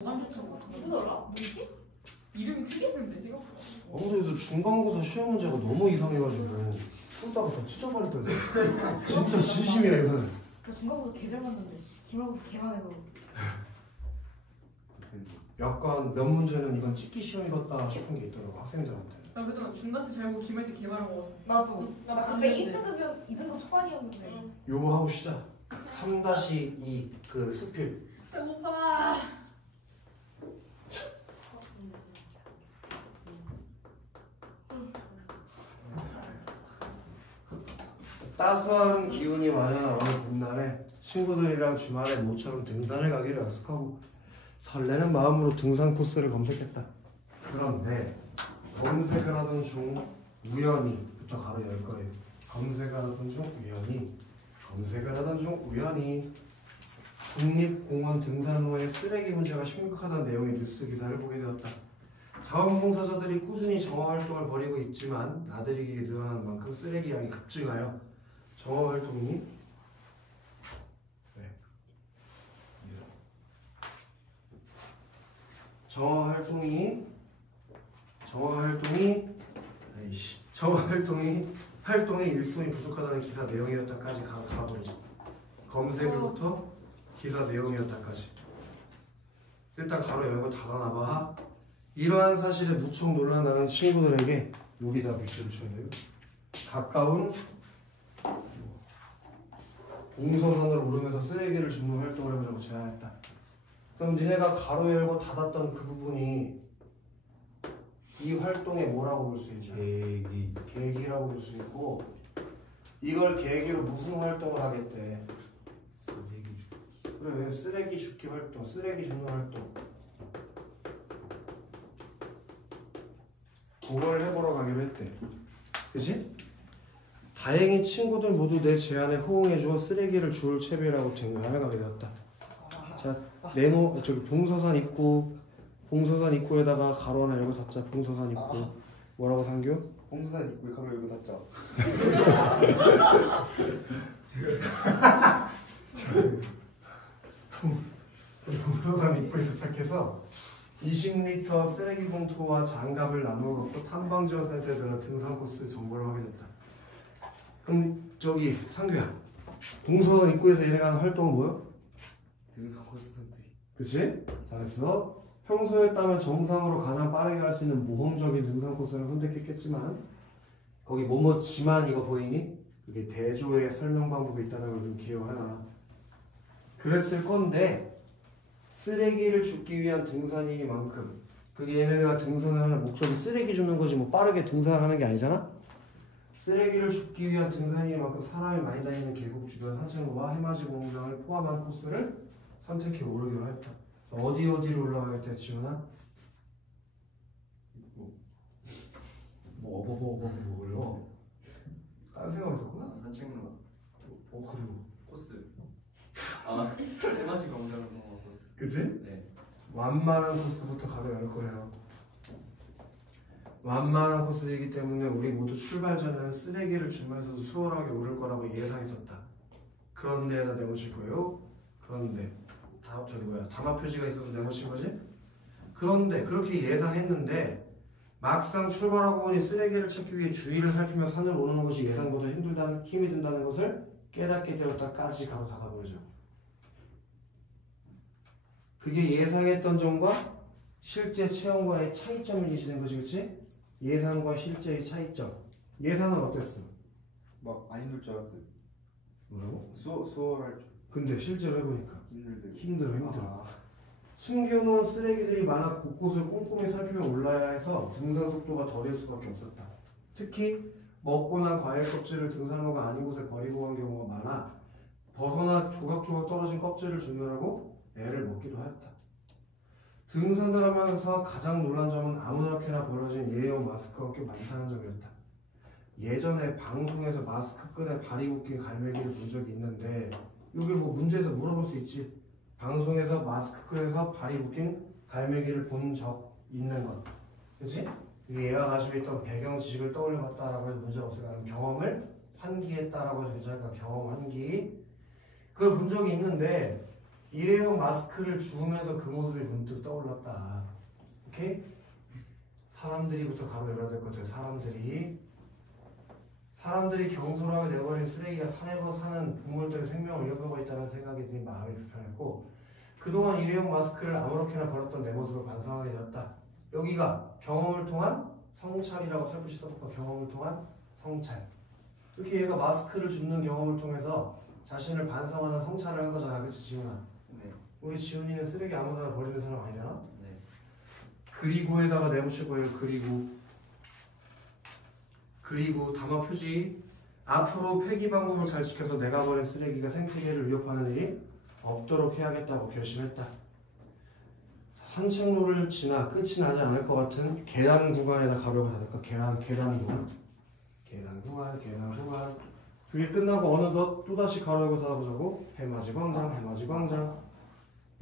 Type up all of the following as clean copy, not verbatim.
누구더라? 뭐지? 이름이 특이했는데 생각보다. 그래서 중간고사 시험 문제가 너무 이상해가지고 풀다가 다 찢어버릴 뻔했어. 진짜 진심이야 이거는. 나 중간고사 개잘 봤는데 기말고사 개망해서. 약간 몇 문제는 이건 찍기 시험이었다 싶은 게 있더라고 학생들한테. 나 그때 나 중간 때 잘 보고 기말 때 개말한 거 같았어. 나도. 나 그때 1등급이면 2등급 초반이었는데. 요거 하고 시작. 3-2 그 수필. 배고파. 따스한 기운이 만연한 어느 봄날에 친구들이랑 주말에 모처럼 등산을 가기로 약속하고 설레는 마음으로 등산 코스를 검색했다. 그런데 검색을 하던 중 우연히부터 가로 열 거예요. 검색을 하던 중 우연히 국립공원 등산로의 쓰레기 문제가 심각하다는 내용의 뉴스 기사를 보게 되었다. 자원봉사자들이 꾸준히 정화 활동을 벌이고 있지만 나들이기 늘어난 만큼 쓰레기 양이 급증하여 정화 활동이 활동의 일손이 부족하다는 기사 내용이었다까지 가버리죠. 검색을부터 기사 내용이었다까지. 일단 가로 열고 닫아놔봐. 이러한 사실에 무척 놀라는 친구들에게 여기다 밑줄을 쳐야 돼요. 가까운 봉서산으로 오르면서 쓰레기를 줍는 활동을 해보자고 제안했다. 그럼 니네가 가로 열고 닫았던 그 부분이 이 활동에 뭐라고 볼 수 있냐? 계기라고 볼 수 있고, 이걸 계기로 무슨 활동을 하겠대? 그래, 쓰레기 줍기 활동, 쓰레기 줍는 활동. 그걸 해보러 가기로 했대. 그치? 다행히 친구들 모두 내 제안에 호응해주어 쓰레기를 줄 채비라고 등산을 가게 되었다. 자, 네모 저기 봉서산 입구에다가 가로 하나 열고 닫자. 봉서산 입구. 뭐라고 상규? 봉서산 입구에 가로 열고 닫자. 봉서산 입구에 도착해서 20리터 쓰레기 봉투와 장갑을 나누어 갖고 탐방지원센터에 들어 등산 코스 정보를 확인했다. 그럼 저기 상규야, 봉서산 입구에서 얘네가 하는 활동은 뭐야? 등산 코스 선택. 그치? 잘했어. 평소였다면 정상으로 가장 빠르게 갈 수 있는 모험적인 등산 코스를 선택했겠지만 거기 뭐뭐지만 이거 보이니? 그게 대조의 설명 방법이 있다는 걸 좀 기억하나. 그랬을 건데 쓰레기를 줍기 위한 등산이니만큼 그게 얘네가 등산을 하는 목적이 쓰레기 줍는 거지 뭐 빠르게 등산을 하는 게 아니잖아? 쓰레기를 줍기 위한 등산이니만큼 사람이 많이 다니는 계곡 주변 산책로와 해맞이 공장을 포함한 코스를 선택해 오르기로 했다. 어디로 올라가겠대 지훈아? 뭐 올려? 다른 생각 있었구나? 산책로. 그리고 코스. 해맞이 공장으로 코스. 그치? 네. 완만한 코스부터 가로 열 거예요. 완만한 코스이기 때문에 우리 모두 출발 전에는 쓰레기를 주면서도 수월하게 오를 거라고 예상했었다. 그런데다 네모칠 거예요. 그런데 담화 표지가 있어서 네모친 거지? 그런데 그렇게 예상했는데 막상 출발하고 보니 쓰레기를 찾기 위해 주위를 살피며 산을 오르는 것이 예상보다 힘이 든다는 것을 깨닫게 되었다까지 가로 닫아버리죠. 그게 예상했던 점과 실제 체험과의 차이점을 얘기하는 거지, 그치? 예상과 실제의 차이점. 예상은 어땠어? 막 안 힘들 줄 알았어요. 뭐라고? 수월할 줄. 근데 실제로 해보니까 힘들어. 힘들어. 숨겨놓은 쓰레기들이 많아 곳곳을 꼼꼼히 살피며 올라야 해서 등산 속도가 더딜 수밖에 없었다. 특히 먹고 난 과일 껍질을 등산로가 아닌 곳에 버리고 간 경우가 많아 벗어나 조각조각 떨어진 껍질을 주느라고 애를 먹기도 하였다. 등산을 하면서 가장 놀란 점은 아무렇게나 벌어진 일회용 마스크가 꽤 많다는 점이었다. 예전에 방송에서 마스크 끈에 발이 묶인 갈매기를 본 적이 있는데 이게 뭐 문제에서 물어볼 수 있지. 방송에서 마스크 끈에서 발이 묶인 갈매기를 본 적 있는 것. 그치? 이게 얘가 가지고 있던 배경 지식을 떠올려 봤다라고 해도 문제가 없어요. 경험을 환기했다라고 해서 괜찮을까? 경험 환기. 그걸 본 적이 있는데 일회용 마스크를 주우면서 그 모습이 문득 떠올랐다. 오케이? 사람들이부터 가로 열어야 될 것 같아요. 사람들이 경솔하게 내버린 쓰레기가 산에서 사는 동물들의 생명을 위협하고 있다는 생각이 드니 마음이 불편했고 그동안 일회용 마스크를 아무렇게나 버렸던 내 모습을 반성하게 되었다. 여기가 경험을 통한 성찰이라고 살포시 써볼까? 경험을 통한 성찰. 이렇게 얘가 마스크를 줍는 경험을 통해서 자신을 반성하는 성찰을 한 거잖아. 그치 지훈아? 네. 우리 지훈이는 쓰레기 아무데나 버리는 사람 아니잖아? 네. 그리고에다가 내붙일 거예요. 그리고 담화 표지. 앞으로 폐기 방법을 잘 지켜서 내가 버린 쓰레기가 생태계를 위협하는 일이 없도록 해야겠다고 결심했다. 산책로를 지나 끝이 나지 않을 것 같은 계단 구간에다 가로를 닫을까? 계단 구간. 그게 끝나고 어느덧 또다시 가로를 닫아보자고. 해맞이 광장.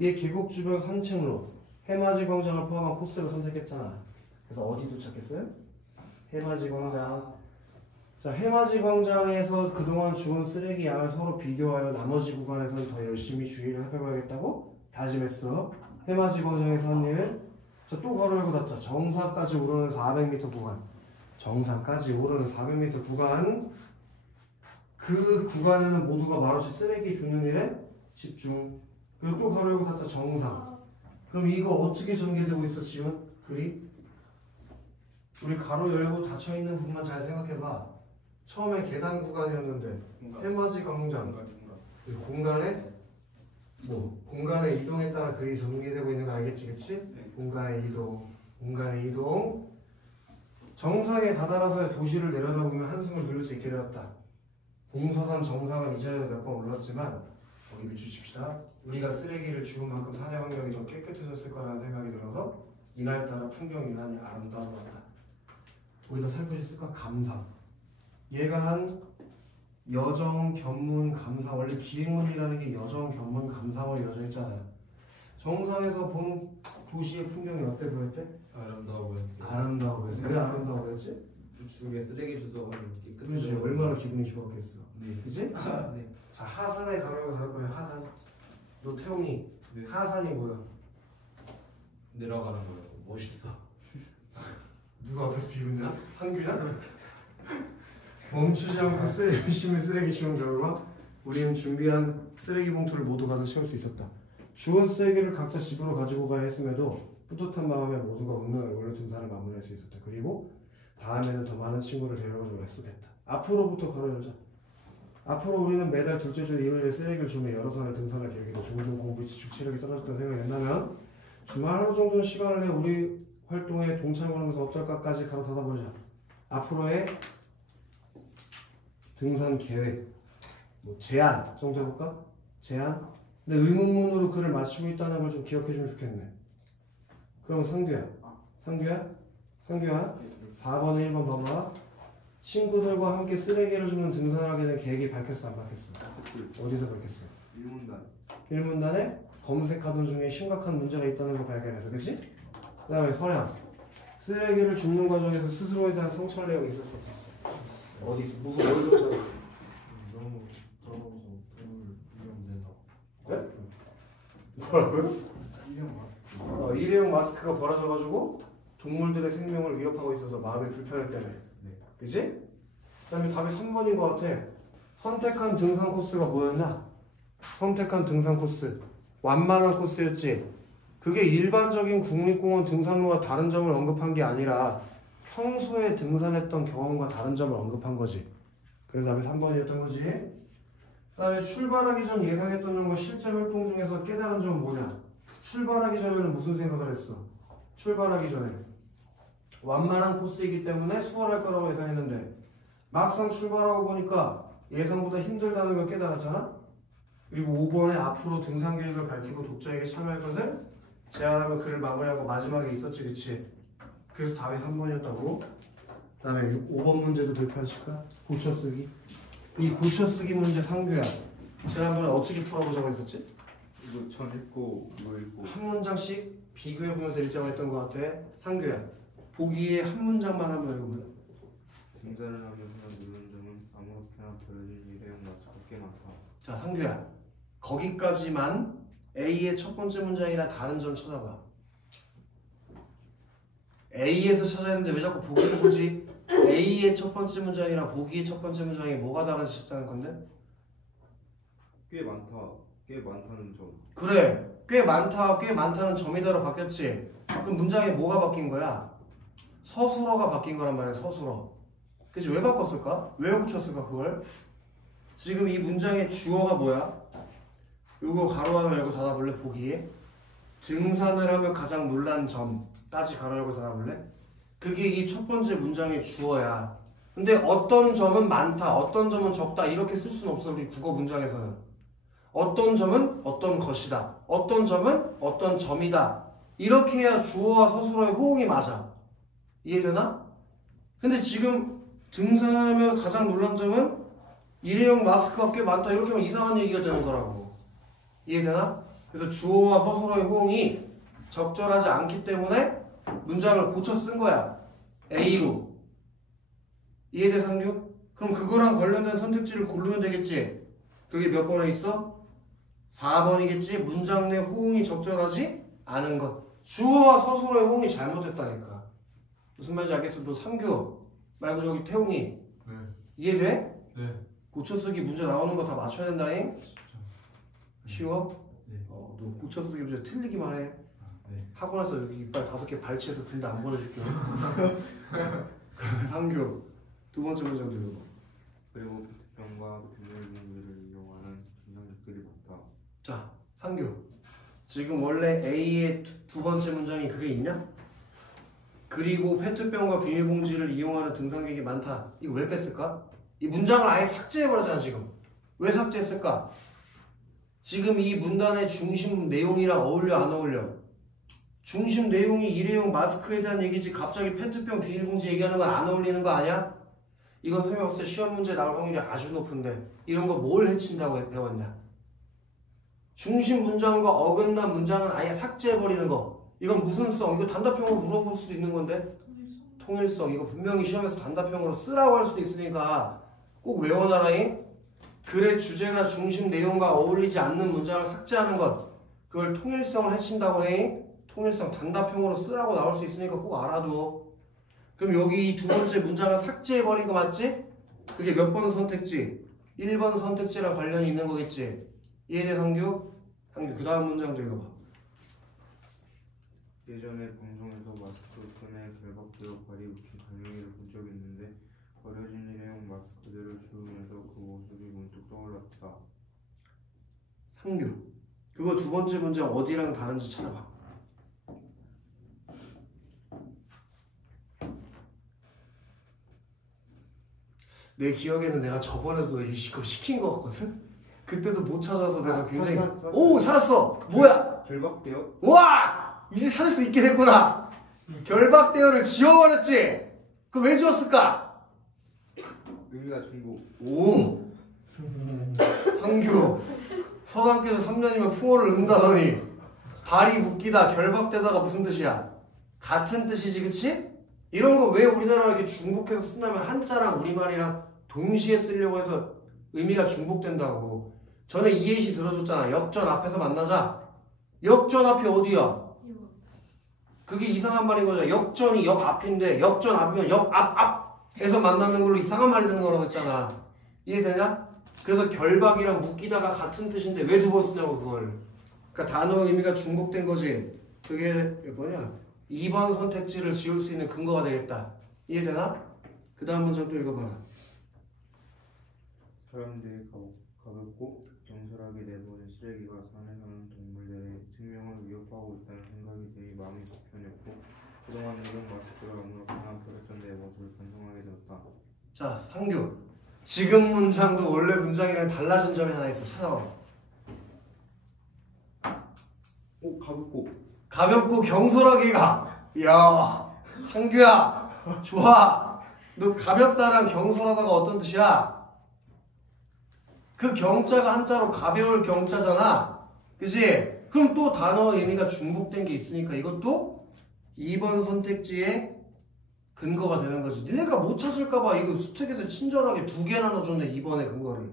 얘 계곡 주변 산책로 해맞이 광장을 포함한 코스를 선택했잖아. 그래서 어디 도착했어요? 해맞이 광장. 자, 해맞이 광장에서 그동안 주운 쓰레기 양을 서로 비교하여 나머지 구간에서는 더 열심히 주의를 살펴봐야겠다고 다짐했어. 해맞이 광장에서 한 일을 자, 또 가로 열고 닫자. 정상까지 오르는 400m 구간. 정상까지 오르는 400m 구간. 그 구간에는 모두가 말없이 쓰레기 줍는 일에 집중. 그리고 또 가로 열고 닫자. 정상. 그럼 이거 어떻게 전개되고 있어, 지훈? 글이? 우리 가로 열고 닫혀있는 부분만 잘 생각해봐. 처음에 계단 구간이었는데 해맞이 광장. 이 공간에 공간의 이동에 따라 글이 전개되고 있는 거 알겠지, 그치? 네. 공간의 이동. 정상에 다다라서의 도시를 내려다보면 한숨을 돌릴 수 있게 되었다. 봉서산 정상은 이전에도 몇 번 올랐지만 거기 비추십시다. 우리가 쓰레기를 주운 만큼 산의 환경이 더 깨끗해졌을 거라는 생각이 들어서 이날따라 풍경 유난히 아름다워졌다. 거기다 살포시 쓸까? 감상. 얘가 한 여정, 견문, 감상. 원래 기행문이라는 게 여정, 견문, 감상으로 이루어져 있잖아요. 정상에서 본 도시의 풍경이 어때 보였대? 아름다워 보였어요. 아름다워 보였어. 왜 아름다워 보였지? 우측에 쓰레기 주워가지고 그렇지. 얼마나 기분이 좋았겠어. 네. 그치? 네. 자, 하산에 가려고 갈 거예요. 하산. 너 태용이 네. 하산이 뭐야? 내려가는 거예요. 멋있어. 누가 앞에서 비웃냐? 상규야? 멈추지 않고 열심히 쓰레기 주운 결과 우리는 준비한 쓰레기 봉투를 모두 가득 채울 수 있었다. 주운 쓰레기를 각자 집으로 가지고 가야 했음에도 뿌듯한 마음에 모두가 웃는 얼굴로 등산을 마무리할 수 있었다. 그리고 다음에는 더 많은 친구를 데려오기로 약속했다. 앞으로부터 가로 열자. 앞으로 우리는 매달 둘째 주 일요일에 쓰레기를 주며 여러 산을 등산할 계획이다. 종종 공부에 지축 체력이 떨어졌다는 생각이 든다면 주말 하루 정도는 시간을 내 우리 활동에 동참하는 것은 어떨까까지 가로 닫아보자. 앞으로의 등산 계획, 제안 정도 해볼까? 제안? 근데 의문문으로 글을 맞추고 있다는 걸 좀 기억해주면 좋겠네. 그럼 상규야 4번에 1번 봐봐. 친구들과 함께 쓰레기를 줍는 등산을 하게 된 계획이 밝혔어, 안 밝혔어? 어디서 밝혔어? 1문단에 검색하던 중에 심각한 문제가 있다는 걸 발견해서, 그치? 그 다음에 서량. 쓰레기를 줍는 과정에서 스스로에 대한 성찰 내용이 있었어, 없었어? 어디 있어? 무슨 어디서 적었어? 너무 더러워서 동물 위험된다. 네? 뭐라고요? 일회용 마스크. 일회용 마스크가 벌어져가지고 동물들의 생명을 위협하고 있어서 마음이 불편했다며. 네. 그치? 그 다음에 답이 3번인 것 같아. 선택한 등산 코스가 뭐였냐? 선택한 등산 코스. 완만한 코스였지. 그게 일반적인 국립공원 등산로와 다른 점을 언급한 게 아니라 평소에 등산했던 경험과 다른 점을 언급한 거지. 그래서 답이 3번이었던 거지. 그 다음에 출발하기 전 예상했던 점과 실제 활동 중에서 깨달은 점은 뭐냐? 출발하기 전에는 무슨 생각을 했어? 출발하기 전에 완만한 코스이기 때문에 수월할 거라고 예상했는데 막상 출발하고 보니까 예상보다 힘들다는 걸 깨달았잖아? 그리고 5번에 앞으로 등산 계획을 밝히고 독자에게 참여할 것을 제안하며 글을 마무리하고 마지막에 있었지, 그치? 그래서 답이 3번이었다고. 그 다음에 5번 문제도 불편칠까? 고쳐쓰기. 이 고쳐쓰기 문제 상규야. 지난번에 어떻게 풀어보자고 했었지? 이거 전 읽고 이거 읽고. 한 문장씩 비교해보면서 읽자고 했던 것 같아. 상규야. 보기에 한 문장만 한번 읽어볼래? 등산을 하면서 누른 점은 아무렇게나 버려진 일회용 마스크 꽤 많다. 자, 상규야. 거기까지만 A의 첫 번째 문장이랑 다른 점 찾아봐. A에서 찾아야 하는데 왜 자꾸 보기를 보지? A의 첫 번째 문장이랑 보기의 첫 번째 문장이 뭐가 다른지 찾자는 건데? 꽤 많다는 점. 그래, 꽤 많다는 점이다로 바뀌었지. 그럼 문장에 뭐가 바뀐 거야? 서술어가 바뀐 거란 말이야. 서술어. 그치? 왜 바꿨을까? 왜 붙였을까 그걸? 지금 이 문장의 주어가 뭐야? 요거 가로 하나 열고 닫아볼래? 보기에 등산을 하며 가장 놀란 점까지 가로 열고 닫아볼래? 그게 이 첫 번째 문장의 주어야. 근데 어떤 점은 많다, 어떤 점은 적다 이렇게 쓸 수는 없어. 우리 국어 문장에서는 어떤 점은 어떤 것이다, 어떤 점은 어떤 점이다 이렇게 해야 주어와 서술어의 호응이 맞아. 이해되나? 근데 지금 등산하며 가장 놀란 점은 일회용 마스크가 꽤 많다 이렇게 하면 이상한 얘기가 되는 거라고. 이해되나? 그래서 주어와 서술어의 호응이 적절하지 않기 때문에 문장을 고쳐 쓴 거야. A로. 이해돼 상규? 그럼 그거랑 관련된 선택지를 고르면 되겠지? 그게 몇 번에 있어? 4번이겠지? 문장 내 호응이 적절하지 않은 것. 주어와 서술어의 호응이 잘못됐다니까. 무슨 말인지 알겠어? 너 상규 말고 저기 태웅이 네. 이해돼? 네. 고쳐쓰기 문제 나오는 거 다 맞춰야 된다잉? 쉬워? 네. 너 고쳐쓰기 문제 틀리기만 해. 네. 하고 나서 여기 이빨 5개 발치해서 둘 다 안 보내줄게. 상규 두 번째 문장 들어봐. 그리고 페트병과 비밀봉지를 이용하는 등산객들이 많다. 자, 상규 지금 원래 A의 두 번째 문장이 그게 있냐? 그리고 페트병과 비닐봉지를 이용하는 등산객이 많다. 이거 왜 뺐을까? 이 문장을 아예 삭제해버렸잖아 지금. 왜 삭제했을까? 지금 이 문단의 중심 내용이랑 어울려 안 어울려? 중심 내용이 일회용 마스크에 대한 얘기지 갑자기 페트병 비닐봉지 얘기하는 건 안 어울리는 거 아니야? 이건 선생님 봤을 때 시험 문제 나올 확률이 아주 높은데 이런 거 뭘 해친다고 배웠냐? 중심 문장과 어긋난 문장은 아예 삭제해버리는 거. 이건 무슨 성? 이거 단답형으로 물어볼 수도 있는 건데 통일성. 이거 분명히 시험에서 단답형으로 쓰라고 할 수도 있으니까 꼭 외워놔라잉. 글의 주제나 중심 내용과 어울리지 않는 문장을 삭제하는 것. 그걸 통일성을 해친다고 해. 통일성 단답형으로 쓰라고 나올 수 있으니까 꼭 알아둬. 그럼 여기 이 두 번째 문장을 삭제해버린 거 맞지? 그게 몇 번 선택지? 1번 선택지랑 관련이 있는 거겠지? 이해돼 상규? 상규 그 다음 문장도 읽어봐. 예전에 방송에서 마스크 끈에 결박되어 발이 붙인 강령이를 본 적이 있는데 버려진 일회용 마스크들을 주우면서 그 모습이 문득 떠올랐다. 상규 그거 두 번째 문장 어디랑 다른지 찾아봐. 내 기억에는 내가 저번에도 이거 시킨 거 같거든? 그때도 못 찾아서 내가 굉장히 찾았어. 오! 찾았어! 뭐야! 결박되어? 우와! 이제 찾을 수 있게 됐구나! 결박대어를 지워버렸지? 그럼 왜 지웠을까? 의미가 중국. 오! 상규 서당께서 3년이면 풍어를 읊다더니 발이 묶이다 결박되다가 무슨 뜻이야? 같은 뜻이지 그치? 이런 거 왜 우리나라가 이렇게 중복해서 쓴다면 한자랑 우리말이랑 동시에 쓰려고 해서 의미가 중복된다고. 전에 이해시 들어줬잖아. 역전 앞에서 만나자. 역전 앞이 어디야? 그게 이상한 말인 거죠. 역전이 역 앞인데 역전 앞이면 역 앞에서 만나는 걸로 이상한 말이 되는 거라고 했잖아. 이해되냐? 그래서 결박이랑 묶이다가 같은 뜻인데 왜 두 번 쓰냐고 그걸. 그러니까 단어 의미가 중복된 거지. 그게 뭐냐? 2번 선택지를 지울 수 있는 근거가 되겠다. 이해되나? 그 다음 문장 또 읽어봐라. 사람들이 가볍고 경솔하게 내보낸 쓰레기가 산에 사는 동물들의 생명을 위협하고 있다는 생각이 드니 마음이 불편했고 그동안 일용 마스크를 아무렇게나 버렸던 내 모습을 반성하게 되었다. 자, 상규. 지금 문장도 원래 문장이랑 달라진 점이 하나 있어. 찾아봐. 오, 가볍고 경솔하게가. 이야, 상규야. 좋아. 너 가볍다랑 경솔하다가 어떤 뜻이야? 그 경자가 한자로 가벼울 경자잖아. 그치? 그럼 또 단어 의미가 중복된 게 있으니까 이것도 2번 선택지의 근거가 되는 거지. 니네가 못 찾을까봐 이거 수특에서 친절하게 2개나 넣어줬네. 2번의 근거를.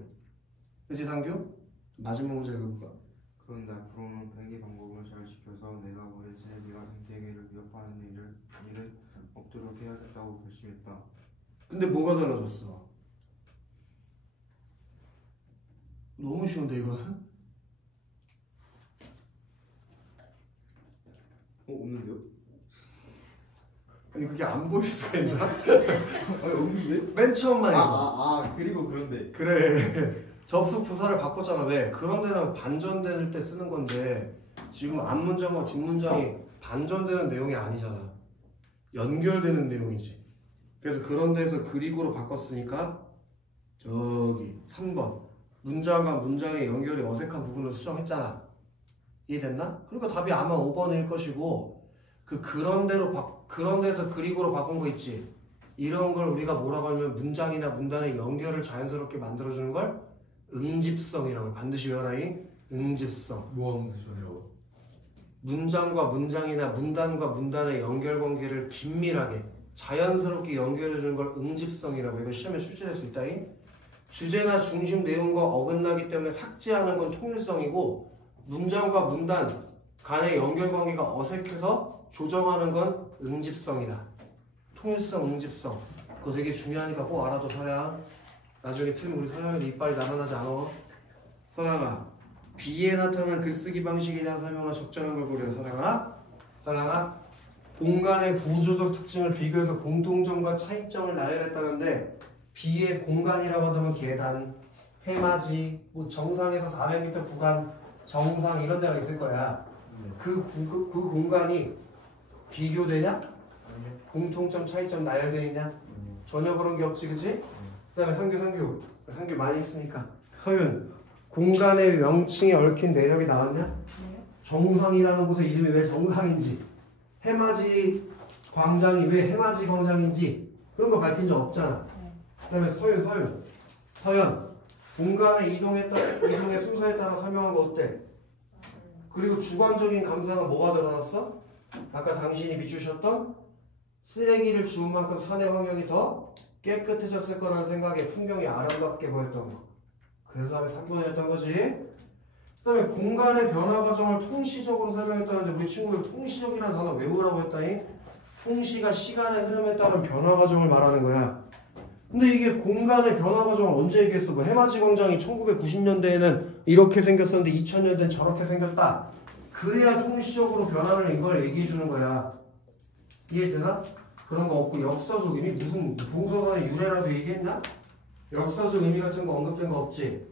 그치 상규? 마지막 문제 읽어볼까? 그런데 앞으로는 배기 방법을 잘 지켜서 내가 버린 쓰레기가 생태계를 위협하는 일을 없도록 해야겠다고 결심했다. 근데 뭐가 달라졌어? 너무 쉬운데 이거는? 없는데요? 아니 그게 안 보일 수가 있나? 아니 없는데? 맨 처음만 이거. 그리고 그런데 그래. 접속 부사를 바꿨잖아. 왜? 그런 데는 반전될 때 쓰는 건데 지금 앞문장과 뒷문장이 반전되는 내용이 아니잖아. 연결되는 내용이지. 그래서 그런 데서 그리고로 바꿨으니까 저기 3번 문장과 문장의 연결이 어색한 부분을 수정했잖아. 이해됐나? 그러니까 답이 아마 5번일 것이고 그런 데서 그리고로 바꾼 거 있지. 이런 걸 우리가 뭐라고 하면 문장이나 문단의 연결을 자연스럽게 만들어주는 걸 응집성이라고 해. 반드시 외워라잉. 응집성. 뭐 하면 되죠? 문장과 문장이나 문단과 문단의 연결관계를 긴밀하게 자연스럽게 연결해주는 걸 응집성이라고 해. 이거 시험에 출제될 수 있다잉. 주제나 중심 내용과 어긋나기 때문에 삭제하는 건 통일성이고 문장과 문단 간의 연결관계가 어색해서 조정하는 건 응집성이다. 통일성, 응집성. 그거 되게 중요하니까 꼭 알아둬 서양. 나중에 틀리면 우리 서양에도 이빨이 나타나지 않아. 서양아, B에 나타난 글쓰기 방식에 대한 설명과 적절한 걸 고려. 서양아, 공간의 구조적 특징을 비교해서 공통점과 차이점을 나열했다는데 B의 공간이라고 하면 계단, 해맞이, 뭐 정상에서 400m 구간, 정상 이런 데가 있을 거야. 그 공간이 비교되냐? 공통점, 차이점 나열되어 있냐? 전혀 그런 게 없지, 그치? 그 다음에 상규 많이 했으니까. 서윤, 공간의 명칭에 얽힌 내력이 나왔냐? 정상이라는 곳의 이름이 왜 정상인지, 해맞이 광장이 왜 해맞이 광장인지 그런 거 밝힌 적 없잖아. 그 다음에 서연, 공간의 이동의 순서에 따라 설명한 거 어때? 그리고 주관적인 감상은 뭐가 드러났어? 아까 당신이 비추셨던 쓰레기를 주운 만큼 사내 환경이 더 깨끗해졌을 거라는 생각에 풍경이 아름답게 보였던 거. 그래서 답이 3번이었던 거지. 그 다음에 공간의 변화 과정을 통시적으로 설명했다는데 우리 친구들 통시적이라는 단어 외우라고 했다니? 통시가 시간의 흐름에 따른 변화 과정을 말하는 거야. 근데 이게 공간의 변화 과정을 언제 얘기했어? 뭐 해맞이 광장이 1990년대에는 이렇게 생겼었는데 2000년대는 저렇게 생겼다. 그래야 통시적으로 변화를 이걸 얘기해 주는 거야. 이해되나? 그런 거 없고 역사적 의미 무슨 동서간의 유래라도 얘기했나? 역사적 의미 같은 거 언급된 거 없지.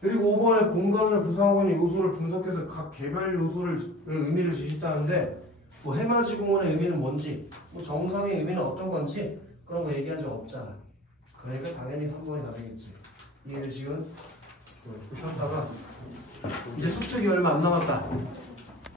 그리고 5번에 공간을 구성하고 있는 요소를 분석해서 각 개별 요소를 의미를 지시다는데 뭐 해맞이 공원의 의미는 뭔지, 뭐 정상의 의미는 어떤 건지 그런 거 얘기한 적 없잖아. 그러니까 당연히 3번이 답이겠지. 이해돼 지금? 좀 쉬었다가 이제 숙제기 얼마 안 남았다.